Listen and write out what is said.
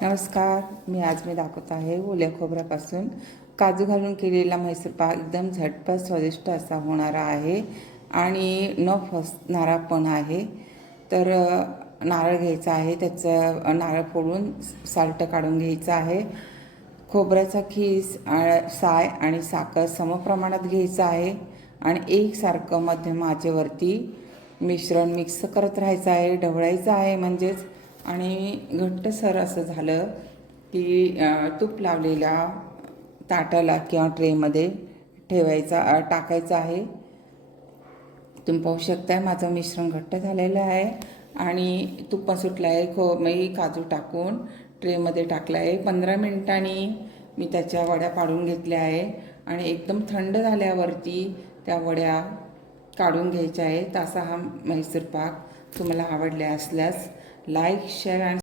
नमस्कार. मी दाखवत आहे ओल्या खोबऱ्यापासून काजू घालून केलेला म्हैसूर पाक. एकदम झटपट स्वादिष्ट असा होणारा आहे आणि न फसणारा पण आहे. तर नारळ घ्यायचा आहे, त्याचं नारळ फोडून साल्ट काढून घ्यायचं आहे. खोबऱ्याचा खीस, साय आणि साखर समप्रमाणात घ्यायचं आहे आणि एकसारखं मध्यम आचेवरती मिश्रण मिक्स करत राहायचं आहे, ढवळायचं आहे म्हणजेच. आणि घट्टसर असं झालं की तूप लावलेल्या ताटाला किंवा ट्रेमध्ये टाकायचं आहे. तुम्ही पाहू शकताय माझं मिश्रण घट्ट झालेलं आहे आणि तूप पण सुटलं आहे. मी काजू टाकून ट्रेमध्ये टाकलं आहे. 15 मिनिटांनी मी त्याच्या वड्या पाडून घेतल्या आहे आणि एकदम थंड झाल्यावरती त्या वड्या काढून घ्यायच्या आहेत. असा हा म्हैसूर पाक तुम्हाला आवडले असल्यास लाईक, शेअर आणि